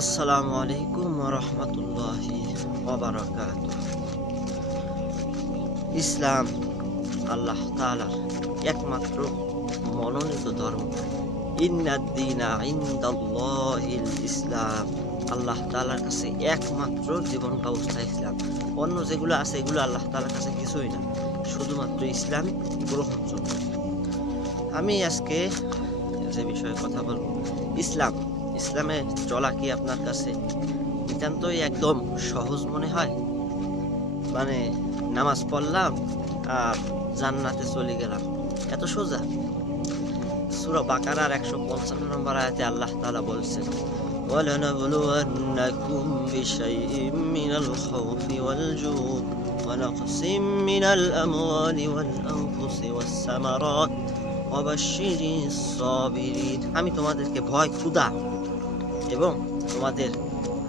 আসসালামু আলাইকুম ওয়া রাহমাতুল্লাহি ওয়া বারাকাতুহু। ইসলাম আল্লাহ তাআলার একমাত্র মনোনীত ধর্ম। ইন্নাদ-দীনা ইনদাল্লাহিল ইসলাম। আল্লাহ তাআলার কাছে একমাত্র জীবন ব্যবস্থা ইসলাম। অন্য যেগুলো আছে এগুলো আল্লাহ তাআলার কাছে কিছুই না, শুধুমাত্র ইসলাম গ্রহণযোগ্য। আমি আজকে যে বিষয়ে কথা বলবো, ইসলামে চলা কি আপনার কাছে নিতান্তই একদম সহজ মনে হয়? মানে নামাজ পড়লাম আর জান্নাতে চলে গেলাম, এত সোজা? সূরা বাকারার 155 নম্বর আয়াতে আল্লাহ তাআলা বলছেন, وَلَنَبْلُوَنَّكُمْ بِشَيْءٍ مِّنَ الْخَوْفِ وَالْجُوعِ وَنَقْصٍ مِّنَ الْأَمْوَالِ وَالْأَنفُسِ وَالثَّمَرَاتِ وَبَشِّرِ الصَّابِرِينَ। আমি তোমাদেরকে ভয়, ক্ষুধা এবং তোমাদের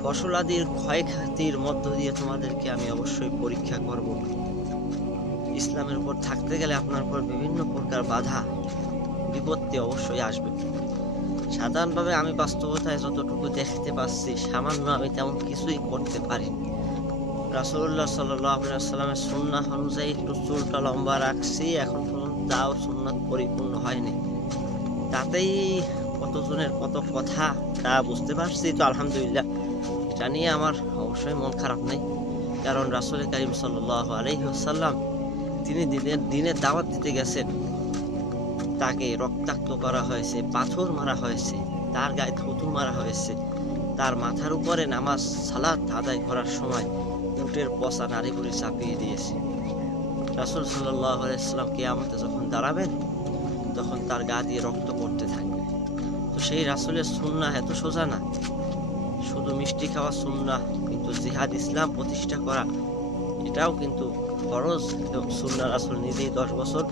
ফসলাদির ক্ষয়ক্ষতির মধ্য দিয়ে তোমাদেরকে আমি অবশ্যই পরীক্ষা করব। ইসলামের উপর থাকতে গেলে আপনার উপর বিভিন্ন প্রকার বাধা বিপত্তি অবশ্যই আসবে। সাধারণভাবে আমি বাস্তবতায় যতটুকু দেখতে পাচ্ছি, সামান্য আমি তেমন কিছুই করতে পারি। রাসূলুল্লাহ সাল্লাল্লাহু আলাইহি ওয়াসাল্লামের সুন্নাহ অনুযায়ী একটু চুলটা লম্বা রাখছি, এখন পর্যন্ত তাও সুন্নাত পরিপূর্ণ হয়নি। তাতেই কতজনের কত কথা তা বুঝতে পারছি, তো আলহামদুলিল্লাহ। এটা নিয়ে আমার অবশ্যই মন খারাপ নেই, কারণ রাসূল কারীম সাল্লাল্লাহু আলাইহি ওয়াসাল্লাম তিনি দিনের দাওয়াত দিতে গেছেন, তাকে রক্তাক্ত করা হয়েছে, পাথর মারা হয়েছে, তার গায়ে থুতু মারা হয়েছে, তার মাথার উপরে নামাজ সালাত আদায় করার সময় উটের পচা নাড়ি ভুড়ি চাপিয়ে দিয়েছে। রাসূল সাল্লাল্লাহু আলাইহি ওয়াসাল্লাম কিয়ামতে যখন দাঁড়াবেন তখন তার গা দিয়ে রক্ত পড়তে থাকবে। তো সেই রাসূলের সুন্নাহ এত সোজা না, শুধু মিষ্টি খাওয়া সুন্নাহ, কিন্তু জিহাদ ইসলাম প্রতিষ্ঠা করা এটাও কিন্তু ফরজ। এবং সুন্নাহ রাসূল নিজেই 10 বছর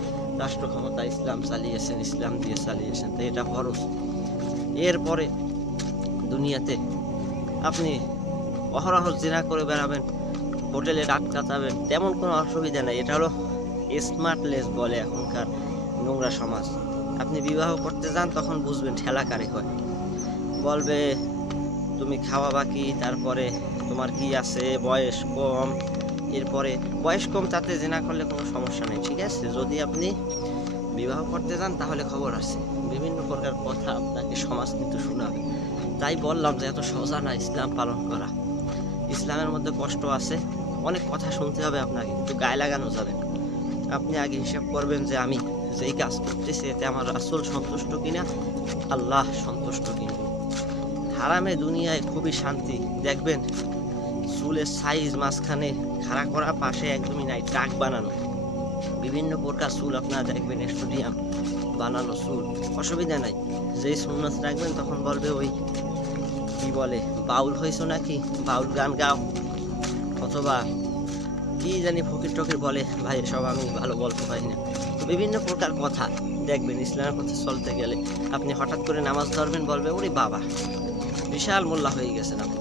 রাষ্ট্র ক্ষমতা ইসলাম চালিয়েছেন, ইসলাম দিয়ে চালিয়েছেন, তো এটা ফরজ। এরপরে দুনিয়াতে আপনি অহরহ জিনা করে বেড়াবেন, হোটেলে রাত কাটাবেন, তেমন কোনো অসুবিধা নেই। এটা হলো স্মার্টলেস বলে এখনকার নোংরা সমাজ। আপনি বিবাহ করতে যান তখন বুঝবেন ঠেলা কারে হয়। বলবে তুমি খাওয়া বাকি, তারপরে তোমার কি আছে, বয়স কম। এরপরে বয়স কম, তাতে জিনা করলে কোনো সমস্যা নেই, ঠিক আছে। যদি আপনি বিবাহ করতে যান তাহলে খবর আছে, বিভিন্ন প্রকার কথা আপনাকে সমাজ কিন্তু শোনাবে। তাই বললাম যে এত সোজা না ইসলাম পালন করা। ইসলামের মধ্যে কষ্ট আছে, অনেক কথা শুনতে হবে আপনাকে, কিন্তু গায়ে লাগানো যাবে না। আপনি আগে হিসাব করবেন যে আমি যেই কাজ করতেছি এতে আমার রাসূল সন্তুষ্ট কিনা, আল্লাহ সন্তুষ্ট কিনা। হারামে দুনিয়ায় খুবই শান্তি, দেখবেন চুলের সাইজ মাঝখানে খাড়া করা, পাশে একদমই নাই, টাক বানানো, বিভিন্ন প্রকার চুল আপনারা দেখবেন, স্টুডিয়াম বানানো চুল, অসুবিধা নাই। যেই সুন্নাত রাখবেন তখন বলবে ওই কি বলে, বাউল হয়েছ নাকি, বাউল গান গাও, অথবা কি জানি ফকির টকির বলে, ভাই সব আমি ভালো বলতে পারি না। তো বিভিন্ন প্রকার কথা দেখবেন ইসলামের পথে চলতে গেলে। আপনি হঠাৎ করে নামাজ ধরবেন, বলবে ওরে বাবা বিশাল মোল্লা হয়ে গেছেন, আপনি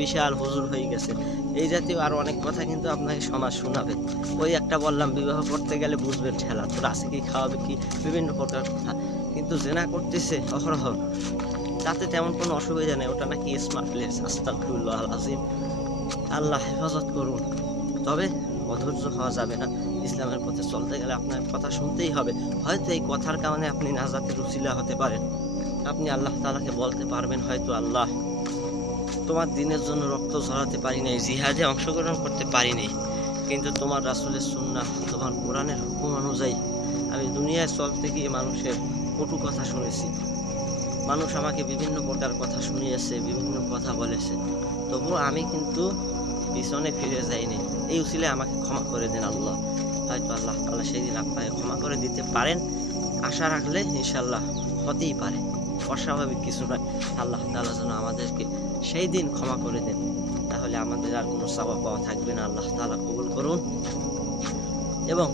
বিশাল হুজুর হয়ে গেছেন, এই জাতীয় আরো অনেক কথা কিন্তু আপনাকে সমাজ শোনাবে। ওই একটা বললাম, বিবাহ করতে গেলে বুঝবেন ঠেলা, তোর আছে কি, খাওয়াবে কি, বিভিন্ন প্রকার কথা। কিন্তু জেনা করতেছে অহরহ, তাতে তেমন কোনো অসুবিধা নেই, ওটা নাকি স্মার্টলেস। আস্তাগফিরুল্লাহ আল আযীম, আল্লাহ হেফাজত করুন। তবে অধৈর্য হওয়া যাবে না। ইসলামের পথে চলতে গেলে আপনার কথা শুনতেই হবে। হয়তো এই কথার কারণে আপনি নাজাতের উসিলা হতে পারেন। আপনি আল্লাহ তাআলাকে বলতে পারবেন, হয়তো আল্লাহ তোমার দিনের জন্য রক্ত ঝরাতে পারি নাই, জিহাদে অংশগ্রহণ করতে পারি নাই, কিন্তু তোমার রাসূলের সুন্নাহ, তোমার কোরআনের হুকুম অনুযায়ী আমি দুনিয়ায় চলতে গিয়ে মানুষের কটু কথা শুনেছি, মানুষ আমাকে বিভিন্ন প্রকার কথা শুনিয়েছে, বিভিন্ন কথা বলেছে, তবুও আমি কিন্তু পিছনে ফিরে যাইনি। এই উসিলায় আমাকে ক্ষমা করে দেন আল্লাহ। হয়তো আল্লাহ তাআলা সেই দিন আপনাকে ক্ষমা করে দিতে পারেন, আশা রাখলে ইনশাআল্লাহ হতেই পারে, অস্বাভাবিক কিছু নয়। আল্লাহ তাআলা যেন আমাদেরকে সেই দিন ক্ষমা করে দেন, তাহলে আমাদের আর কোনো সওয়াব পাওয়া থাকবে না। আল্লাহ তাআলা কবুল করুন। এবং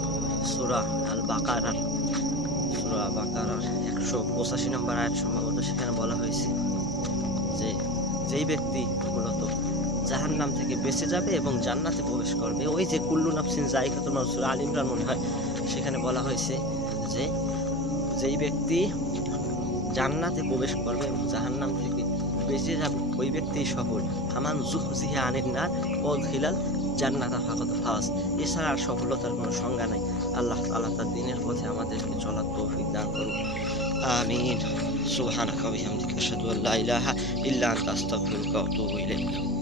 সূরা বাকারার 185 নম্বর আয়াত সম্ভবত, সেখানে বলা হয়েছে যে যেই ব্যক্তি মূলত জাহান্নাম থেকে বেঁচে যাবে এবং জান্নাতে প্রবেশ করবে, ওই যে কুল্লু নাফসিন যায়কাতুল মাউত, সূরা আল ইমরান মনে হয়, সেখানে বলা হয়েছে যে যেই ব্যক্তি জান্নাতে প্রবেশ করবে এবং জাহান্নাম থেকে বেঁচে যাবে, ওই ব্যক্তিই সফল। ফামান যুহজিহা আনিন নার ওয়া উদখিলাল জান্নাতা ফাকাদ ফাজ। এছাড়া আর সফলতার কোনো সংজ্ঞা নাই। আল্লাহ তাআলা তার দ্বীনের পথে আমাদেরকে চলার তৌফিক দান করুন। আমিন। সুবহানাকা ওয়া বিহামদিকা আশহাদু আল্লা ইলাহা ইল্লা আনতা আস্তাগফিরুকা ওয়া আতুবু ইলাইক।